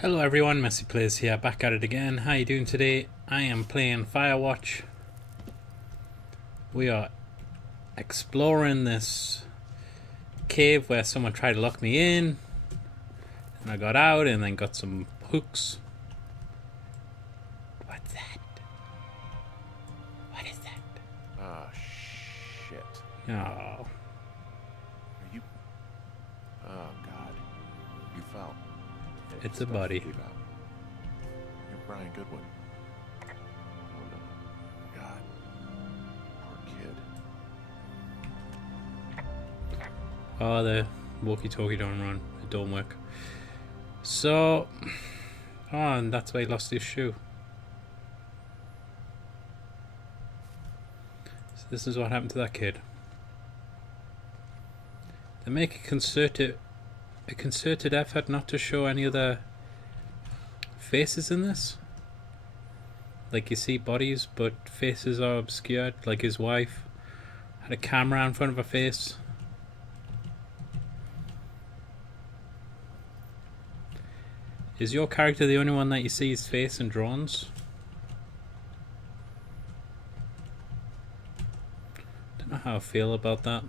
Hello everyone, MessyPlays here, back at it again. How you doing today? I am playing FIREWATch. We are exploring this cave where someone tried to lock me in, and I got out and then got some hooks. What's that? What is that? Ah, shit. Oh, Are you... Oh, God. You fell. it's a buddy. You're Brian Goodwin. Oh, no. God. Poor kid. Oh, the walkie-talkie don't run. It don't work. So, oh, and that's why he lost his shoe. So this is what happened to that kid. They make a concerted effort not to show any other faces in this. Like, you see bodies, but faces are obscured. Like his wife had a camera in front of her face. Is your character the only one that you see his face in drawings? Don't know how I feel about that.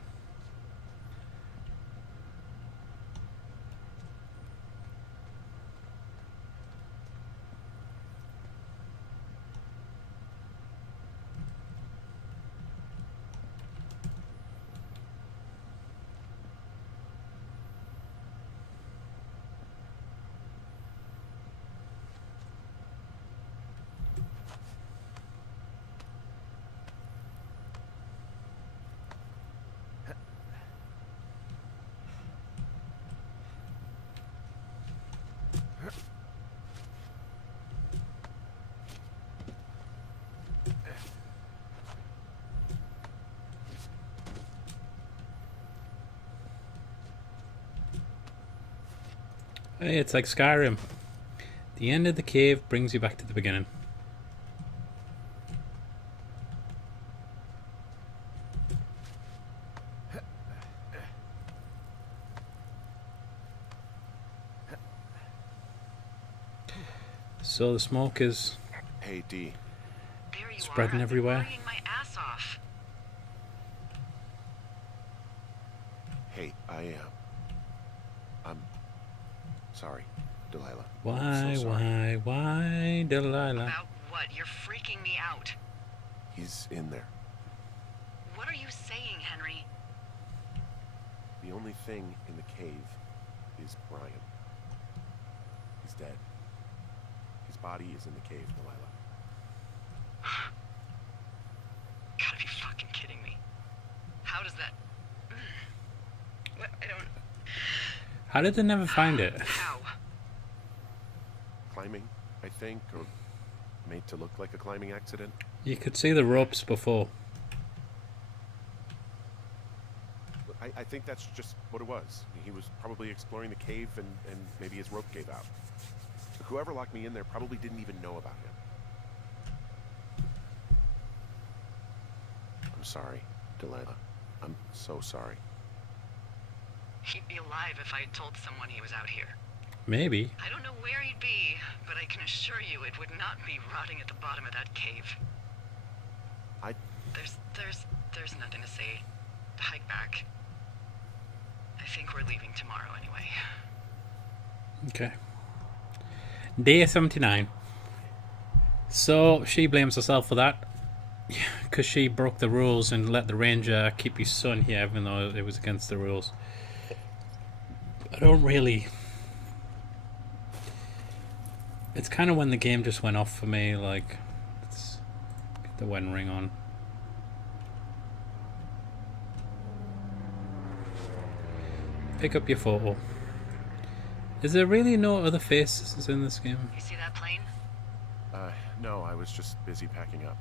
Hey, it's like Skyrim. The end of the cave brings you back to the beginning. So the smoke is Hey, D. There you spreading are. everywhere. I've been worrying my ass off. Hey, I'm sorry, Delilah. Why, I'm so sorry. why, Delilah? About what? You're freaking me out. He's in there. What are you saying, Henry? The only thing in the cave is Brian. He's dead. His body is in the cave, Delilah. Gotta be fucking kidding me. How does that... What? I don't... How did they never find it? How? Climbing, I think, or made to look like a climbing accident. You could see the ropes before. I think that's just what it was. He was probably exploring the cave and maybe his rope gave out. Whoever locked me in there probably didn't even know about him. I'm sorry, Delilah. I'm so sorry. He'd be alive if I had told someone he was out here. Maybe. I don't know where he'd be, but I can assure you it would not be rotting at the bottom of that cave. There's nothing to say. Hike back. I think we're leaving tomorrow anyway. Okay. Day 79. So she blames herself for that. Because she broke the rules and let the ranger keep his son here, even though it was against the rules. I don't really... It's kind of when the game just went off for me, like... Let's get the wedding ring on. Pick up your photo. Is there really no other faces in this game? You see that plane? No, I was just busy packing up.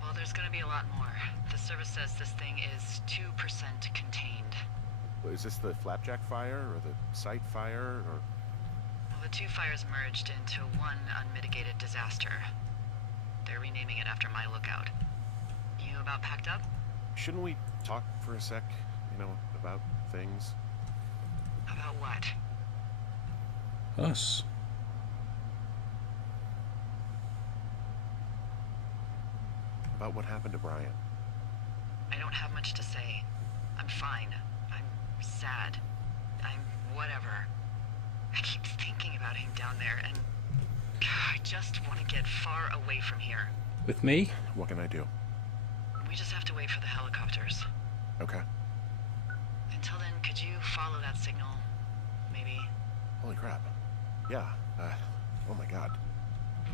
Well, there's gonna be a lot more. The service says this thing is 2% contained. Is this the Flapjack fire, or the site fire, or... Well, the two fires merged into one unmitigated disaster. They're renaming it after my lookout. You about packed up? Shouldn't we talk for a sec, about things? About what? Us. about what happened to Brian? I don't have much to say. I'm fine. I'm sad. I'm whatever. I keep thinking about him down there, and I just want to get far away from here. With me? What can I do? We just have to wait for the helicopters. Okay. Until then, could you follow that signal? Maybe? Holy crap. Yeah. Oh my god.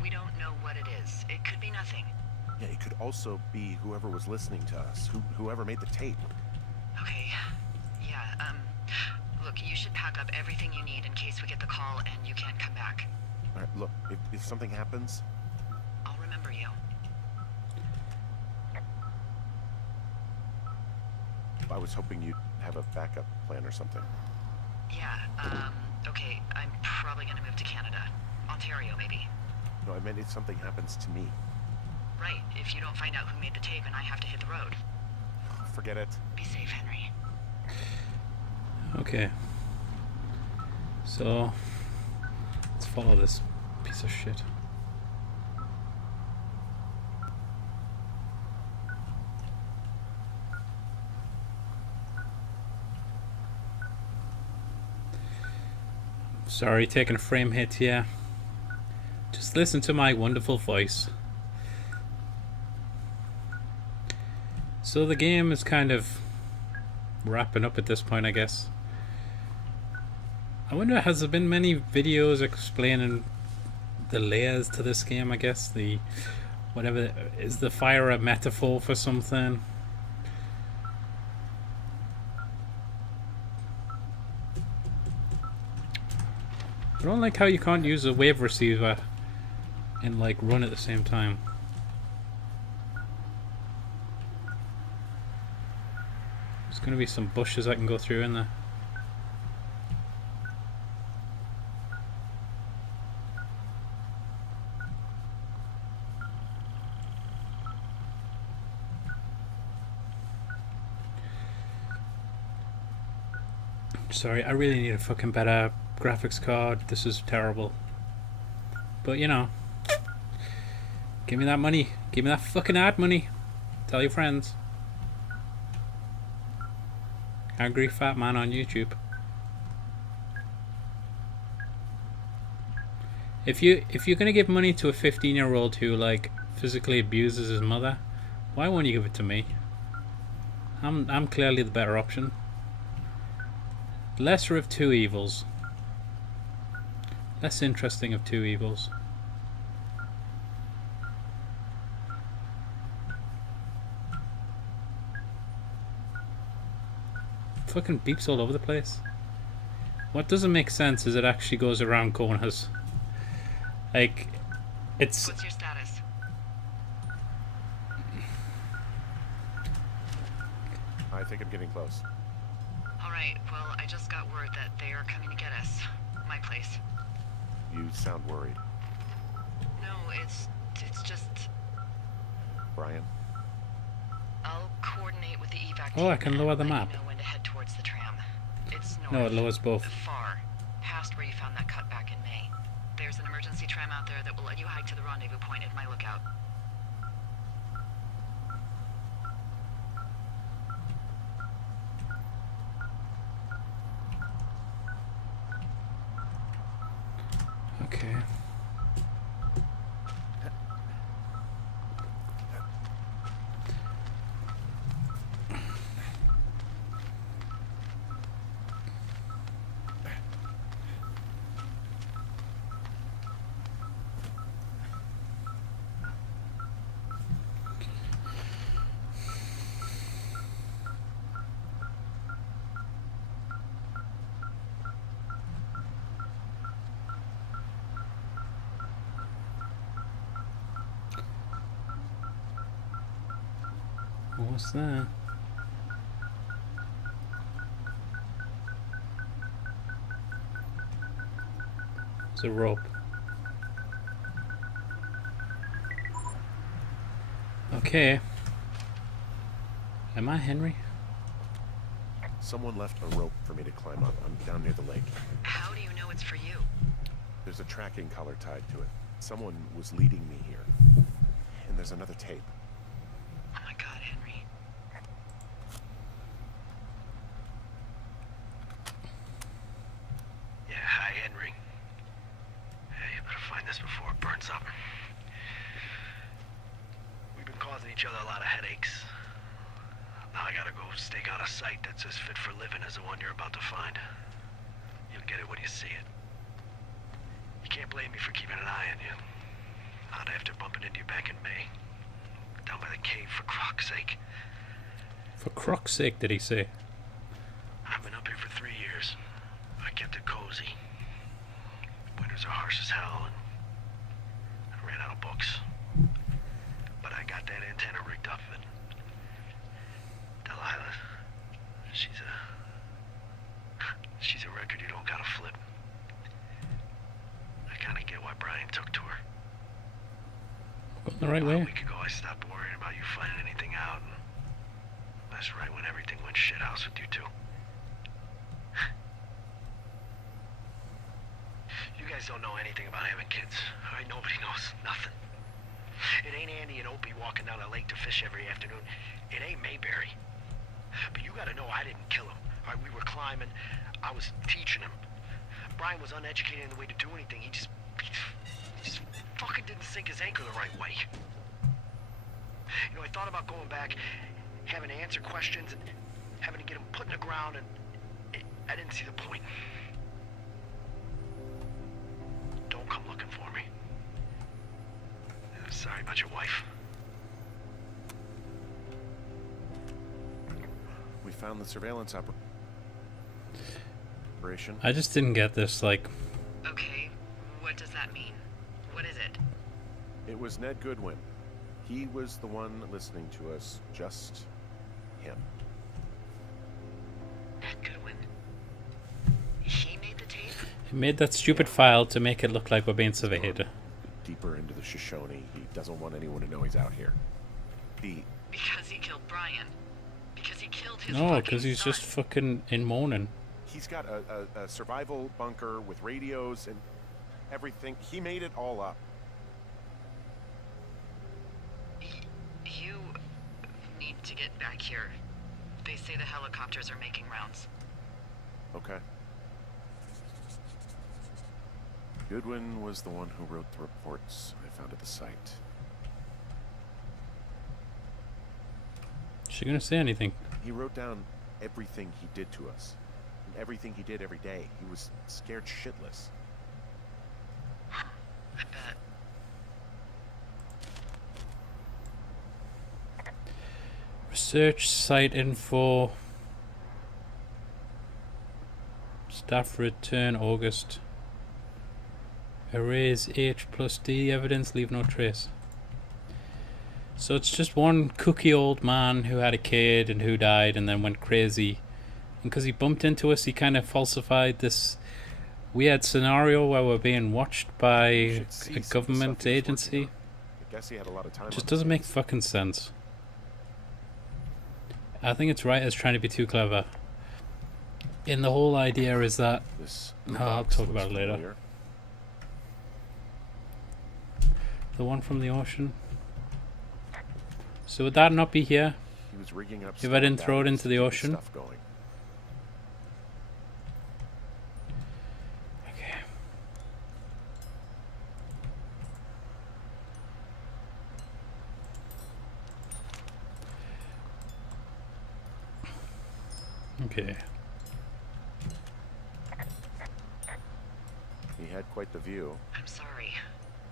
We don't know what it is. It could be nothing. Yeah, it could also be whoever was listening to us, whoever made the tape. Okay. Yeah, look, you should pack up everything you need in case we get the call and you can't come back. All right, look, if something happens, I'll remember you. I was hoping you'd have a backup plan or something. Yeah, okay, I'm probably gonna move to Canada. Ontario, maybe. No, I meant if something happens to me. Right, if you don't find out who made the tape and I have to hit the road. Forget it. Be safe, Henry. Okay. So, let's follow this piece of shit. Sorry, taking a frame hit here. Just listen to my wonderful voice. So the game is kind of wrapping up at this point, I guess. I wonder, has there been many videos explaining the layers to this game? I guess the whatever, is the fire a metaphor for something? I don't like how you can't use a wave receiver and like run at the same time. There's gonna be some bushes I can go through in there. Sorry, I really need a fucking better graphics card. This is terrible. But you know, give me that money. Give me that fucking ad money. Tell your friends. Angry fat man on YouTube. If you're gonna give money to a 15-year-old who like physically abuses his mother, why won't you give it to me? I'm clearly the better option. Lesser of two evils. Less interesting of two evils. Fucking beeps all over the place. What doesn't make sense is it actually goes around corners. Like, it's... What's your status? I think I'm getting close. Alright, well, I just got word that they are coming to get us. My place. You sound worried. No, it's just... Brian? I'll coordinate with the evac Oh, I team can and lower the let you map. know when to head towards the tram. It's north. No, it lowers both. Far. Past where you found that cut back in May. There's an emergency tram out there that will let you hike to the rendezvous point at my lookout. Okay. What's that? It's a rope. Okay. Am I Henry? Someone left a rope for me to climb up. I'm down near the lake. How do you know it's for you? There's a tracking collar tied to it. Someone was leading me here. And there's another tape. each other a lot of headaches. Now I gotta go stake out a site that's as fit for living as the one you're about to find. You'll get it when you see it. You can't blame me for keeping an eye on you. Not after bumping into you back in May. Down by the cave, for croc's sake. For croc's sake, did he say? I've been up here for 3 years. I kept it cozy. Winters are harsh as hell, and I ran out of books. But I got that antenna rigged up, and Delilah, she's a record you don't gotta flip. I kinda get why Brian took to her. Going the right About a way. week ago, I stopped worrying about you finding anything out, and that's right when everything went shithouse with you two. You guys don't know anything about having kids. All right, nobody knows nothing. It ain't Andy and Opie walking down a lake to fish every afternoon. It ain't Mayberry. But you gotta know I didn't kill him. All right, we were climbing. I was teaching him. Brian was uneducated in the way to do anything. He just fucking didn't sink his anchor the right way. You know, I thought about going back, having to answer questions, and having to get him put in the ground, and I didn't see the point. Don't come looking for me. Sorry about your wife. We found the surveillance operation. I just didn't get this, like... Okay, what does that mean? What is it? It was Ned Goodwin. He was the one listening to us. Just him. Ned Goodwin. He made the tape? He made that stupid file to make it look like we're being surveyed. Deeper into the Shoshone. He doesn't want anyone to know he's out here. Because he killed Brian. Because he killed his No, fucking because he's son. just fucking in mourning. He's got a survival bunker with radios and everything. He made it all up. You need to get back here. They say the helicopters are making rounds. Okay. Goodwin was the one who wrote the reports I found at the site. Is she gonna say anything? He wrote down everything he did to us. And everything he did every day. He was scared shitless. I bet. Research site info. Staff return August. Erase H plus D evidence, leave no trace. So it's just one kooky old man who had a kid and who died and then went crazy. And because he bumped into us, he kind of falsified this weird scenario where we're being watched by a government agency. I guess he had a lot of time. Just doesn't make fucking sense. I think it's writers trying to be too clever. And the whole idea is that... I'll talk about it later. The one from the ocean. So would that not be here? He was rigging up If I didn't throw it into the ocean? stuff going. Okay. Okay. He had quite the view. I'm sorry.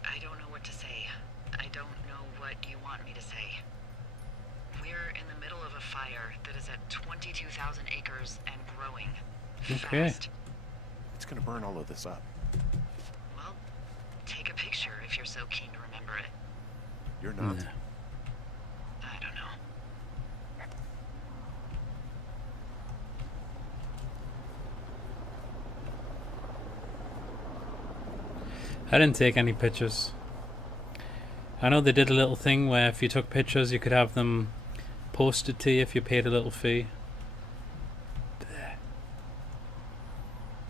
I don't know what to say. I don't know what you want me to say. We're in the middle of a fire that is at 22,000 acres and growing. Okay. Fast. It's gonna burn all of this up. Well, take a picture if you're so keen to remember it. You're not. Yeah. I don't know. I didn't take any pictures. I know they did a little thing where if you took pictures you could have them posted to you if you paid a little fee. Blech.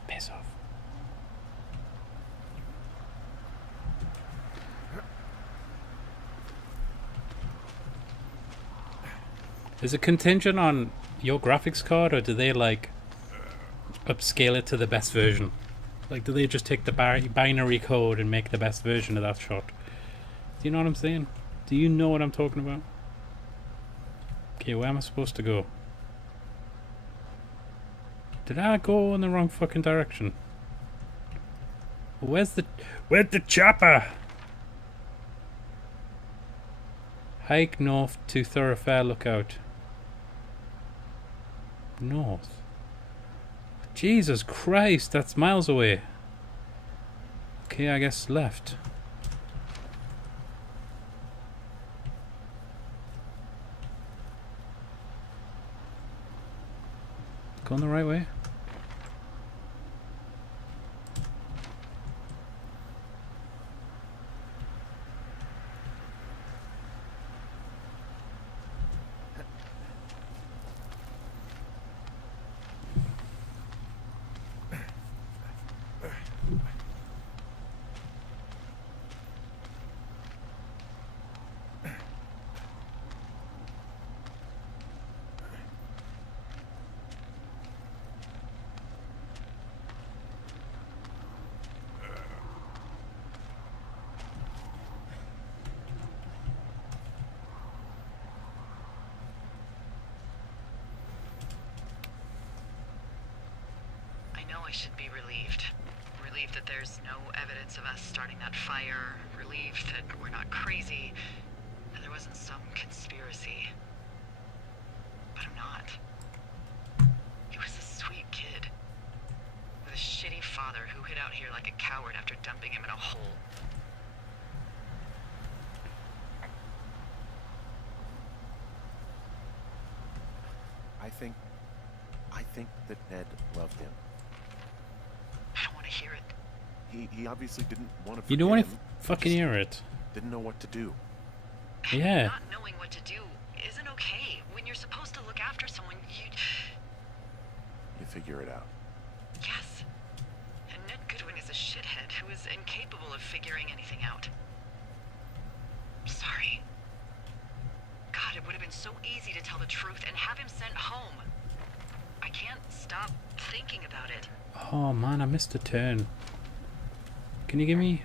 Piss off. Is it contingent on your graphics card, or do they like upscale it to the best version? Like, do they just take the binary code and make the best version of that shot? Do you know what I'm saying? Do you know what I'm talking about? Okay, where am I supposed to go? Did I go in the wrong fucking direction? Where's the chopper? Hike north to Thoroughfare Lookout. North. Jesus Christ, that's miles away. Okay, I guess left. Going the right way? I should be relieved. Relieved that there's no evidence of us starting that fire. Relieved that we're not crazy. That there wasn't some conspiracy. But I'm not. He was a sweet kid. With a shitty father who hid out here like a coward after dumping him in a hole. I think that Ned loved him. I don't want to hear it. He obviously didn't want to forget You don't want him. to fucking hear it. Didn't know what to do. Yeah. Not knowing what to do isn't okay. When you're supposed to look after someone, You figure it out. Yes. And Ned Goodwin is a shithead who is incapable of figuring anything out. Sorry. God, it would have been so easy to tell the truth and have him sent home. I can't stop thinking about it. Oh man, I missed a turn. Can you give me...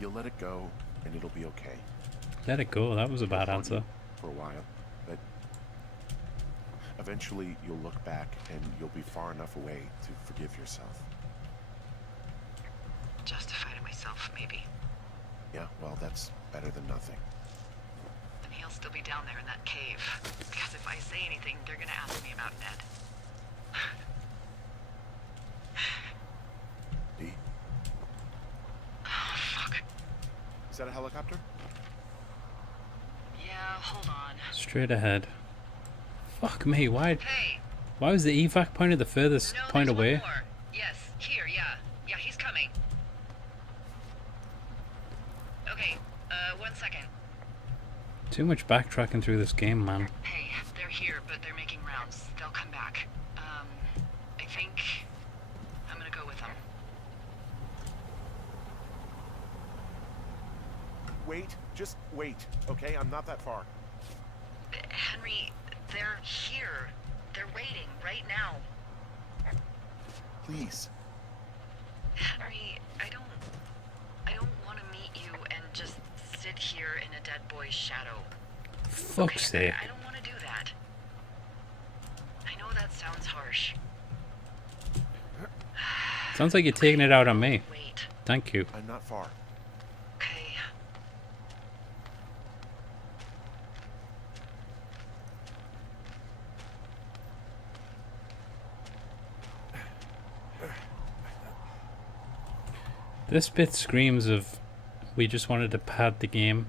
You'll let it go, and it'll be okay. Let it go, that was a bad answer. For a while, but eventually you'll look back and you'll be far enough away to forgive yourself. Justify to myself, maybe. Yeah, well, that's better than nothing. And he'll still be down there in that cave. Because if I say anything, they're gonna ask me about Ned. Dee, Oh, fuck. is that a helicopter? Yeah, hold on. Straight ahead. Fuck me, why Hey! was the evac point at the furthest No, point there's away? one more. Yes, here, yeah. Yeah, he's coming. Okay, 1 second. Too much backtracking through this game, man. Hey, they're here, but they're making rounds. They'll come back. I think I'm gonna go with them. Wait, just wait, okay? I'm not that far. Henry, they're here. They're waiting right now. Please. Henry, I don't want to meet you and just sit here in a dead boy's shadow. Fuck's Okay, sake. I don't want to do that. I know that sounds harsh. Sounds like you're taking it out on me. Wait. Thank you. I'm not far. Okay. This bit screams of we just wanted to pad the game.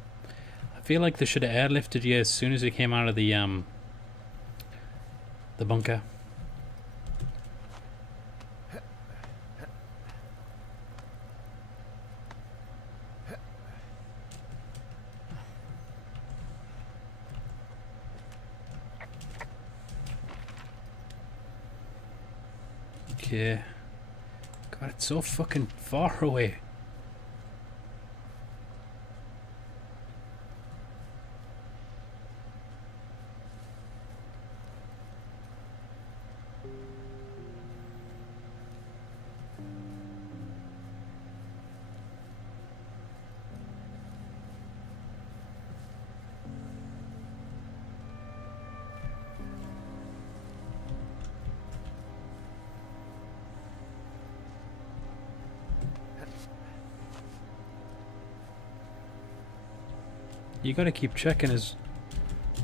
I feel like they should have airlifted you as soon as you came out of the bunker. Okay. God, it's so fucking far away. You gotta keep checking his...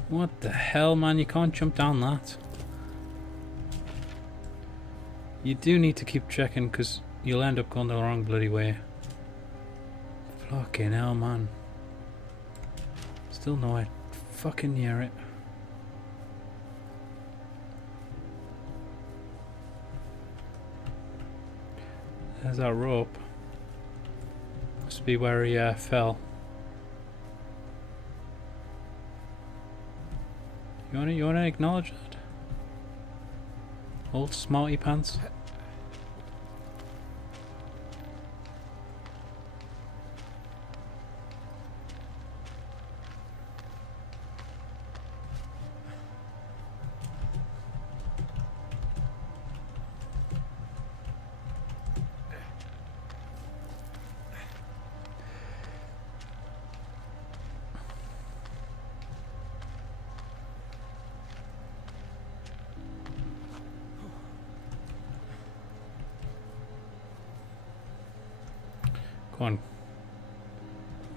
What the hell, man? You can't jump down that. You do need to keep checking, because you'll end up going the wrong bloody way. Fucking hell, man. Still nowhere fucking near it. There's that rope. Must be where he fell. You wanna acknowledge that? Old smarty pants. Go on.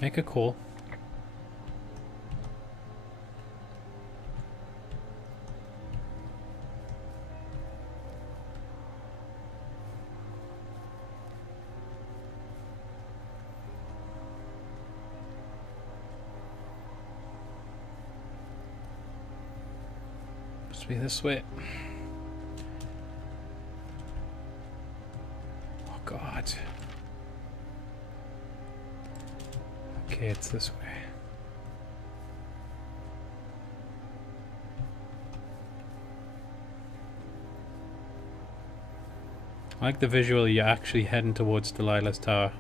Make a call. Must be this way. Oh God. Okay, it's this way. I like the visual, you're actually heading towards Delilah's tower.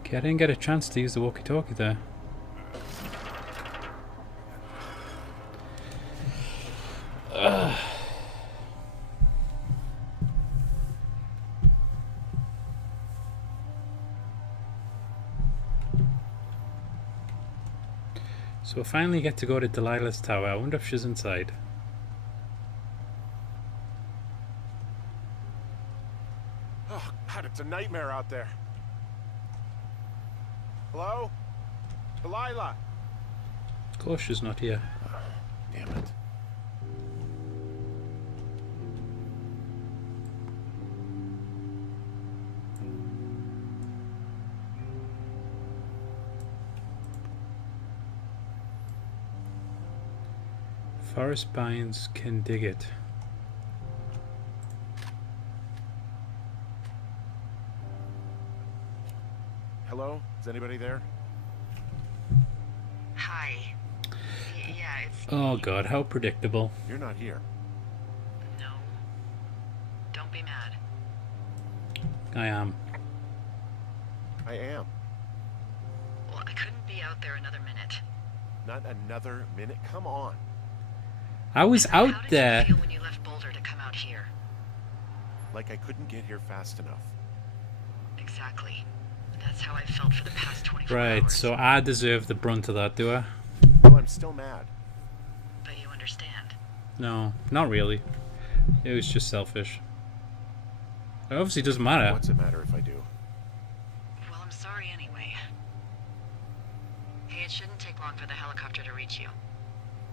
Okay, I didn't get a chance to use the walkie-talkie there. Ugh. So we finally get to go to Delilah's tower. I wonder if she's inside. Oh, God, it's a nightmare out there. Hello? Delilah? Of course she's not here. Damn it. Forest pines can dig it. Hello? Is anybody there? Hi. Yeah, it's Oh God, how predictable. You're not here. no. Don't be mad. I am. I am. Well, I couldn't be out there another minute. Not another minute. Come on. I was How out did there. you feel when you left Boulder to come out here? Like I couldn't get here fast enough. Exactly. That's how I felt for the past 24 Right, hours. so I deserve the brunt of that, do I? Well, I'm still mad. But you understand. No, not really. It was just selfish. It obviously doesn't matter. What's it matter if I do? Well, I'm sorry anyway. Hey, it shouldn't take long for the helicopter to reach you.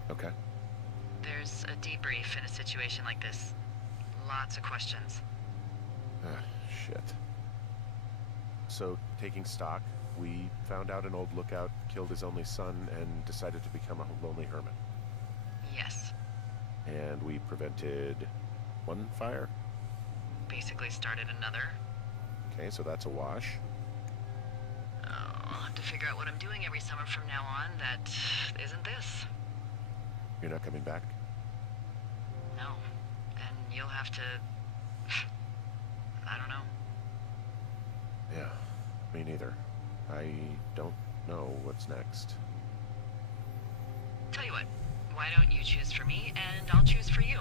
Okay. There's a debrief in a situation like this. Lots of questions. Shit. So, taking stock, we found out an old lookout killed his only son and decided to become a lonely hermit. Yes. And we prevented one fire. Basically started another. Okay, so that's a wash. I'll have to figure out what I'm doing every summer from now on that isn't this. You're not coming back? No. And you'll have to... I don't know. Yeah, me neither. I don't know what's next. Tell you what, why don't you choose for me and I'll choose for you?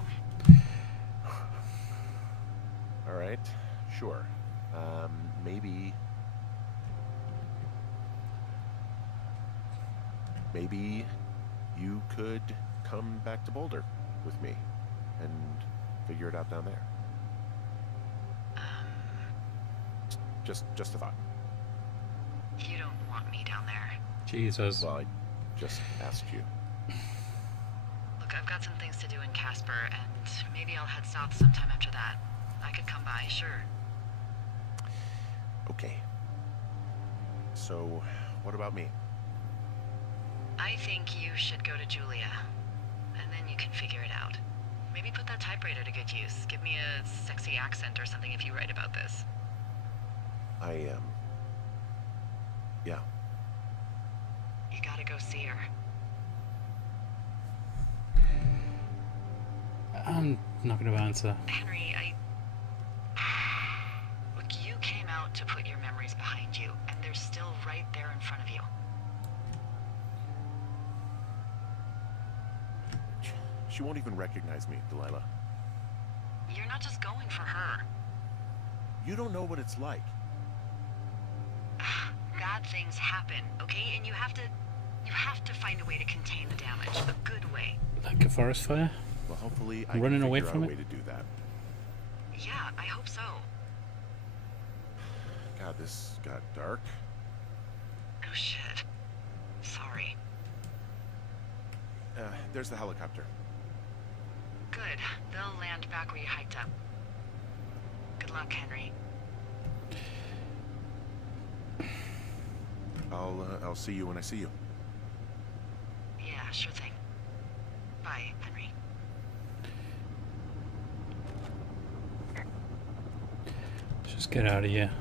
All right, sure. Maybe you could come back to Boulder with me and figure it out down there. Just a thought. You don't want me down there. Jesus. Well, I just asked you. Look, I've got some things to do in Casper, and maybe I'll head south sometime after that. I could come by, sure. Okay. So, what about me? I think you should go to Julia, and then you can figure it out. Maybe put that typewriter to good use. Give me a sexy accent or something if you write about this. Yeah. You gotta go see her. I'm not going to answer. Henry, Look, you came out to put your memories behind you, and they're still right there in front of you. She won't even recognize me, Delilah. You're not just going for her. You don't know what it's like. Bad things happen, okay? And you have to find a way to contain the damage, a good way. Like a forest fire? Well, hopefully I Running can away figure from out a it? way to do that. Yeah, I hope so. God, this got dark. Oh shit. Sorry. There's the helicopter. Good. They'll land back where you hiked up. Good luck, Henry. I'll see you when I see you. Yeah, sure thing. Bye, Henry. Let's just get out of here.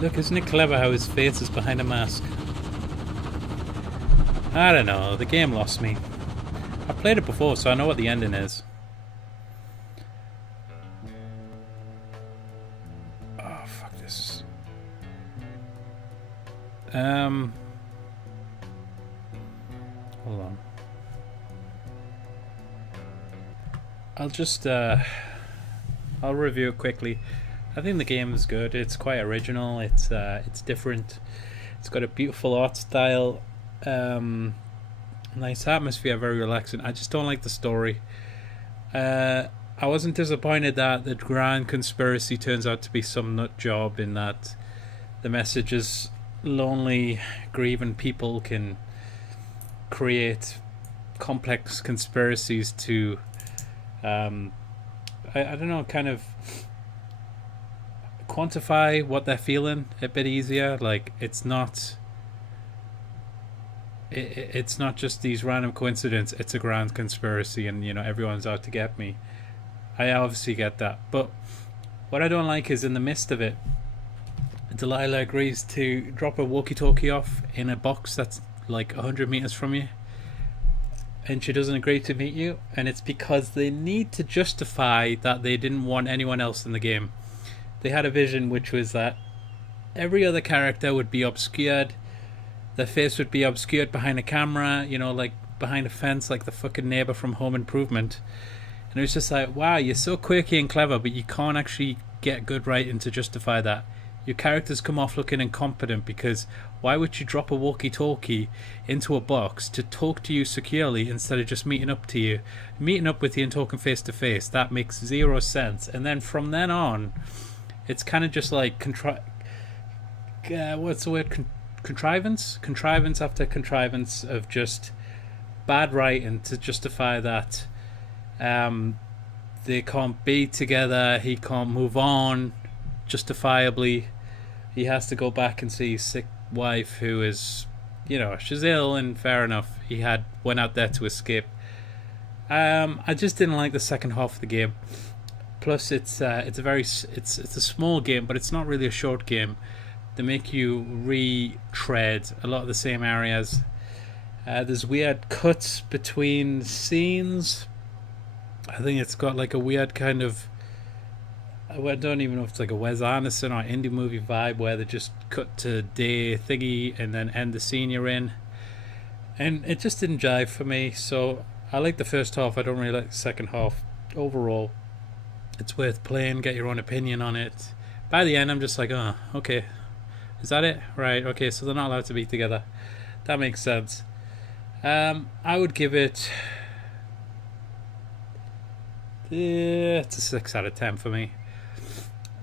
Look, isn't it clever how his face is behind a mask? I don't know, the game lost me. I've played it before, so I know what the ending is. Oh, fuck this. Hold on. I'll just, I'll review it quickly. I think the game is good. It's quite original. It's different. It's got a beautiful art style. Nice atmosphere, very relaxing. I just don't like the story. I wasn't disappointed that the grand conspiracy turns out to be some nut job, in that the message is lonely, grieving people can create complex conspiracies to I don't know, kind of quantify what they're feeling a bit easier. Like, it's not just these random coincidences. It's a grand conspiracy, and you know, everyone's out to get me. I obviously get that, but what I don't like is, in the midst of it, Delilah agrees to drop a walkie-talkie off in a box that's like 100 meters from you, and she doesn't agree to meet you, and it's because they need to justify that they didn't want anyone else in the game. They had a vision which was that every other character would be obscured, their face would be obscured behind a camera, you know, like behind a fence, like the fucking neighbor from Home Improvement. And it was just like, wow, you're so quirky and clever, but you can't actually get good writing to justify that. Your characters come off looking incompetent, because why would you drop a walkie-talkie into a box to talk to you securely instead of just meeting up to you? Meeting up with you and talking face to face, that makes zero sense. And then from then on, it's kind of just like what's the word? Contrivance after contrivance of just bad writing to justify that they can't be together, he can't move on justifiably. He has to go back and see his sick wife, who is, you know, she's ill, and fair enough, he went out there to escape. I just didn't like the second half of the game. Plus, it's a small game, but it's not really a short game. They make you retread a lot of the same areas. There's weird cuts between scenes. I think it's got like a weird kind of, I don't even know if it's like a Wes Anderson or indie movie vibe where they just cut to day thingy and then end the scene you're in. And it just didn't jive for me, so I like the first half, I don't really like the second half. Overall, it's worth playing, get your own opinion on it. By the end, I'm just like, oh, okay. Is that it? Right, okay, so they're not allowed to be together. That makes sense. I would give it... it's a 6 out of 10 for me.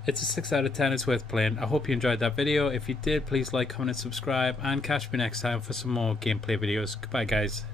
It's a 6 out of 10, it's worth playing. I hope you enjoyed that video. If you did, please like, comment and subscribe, and catch me next time for some more gameplay videos. Goodbye guys.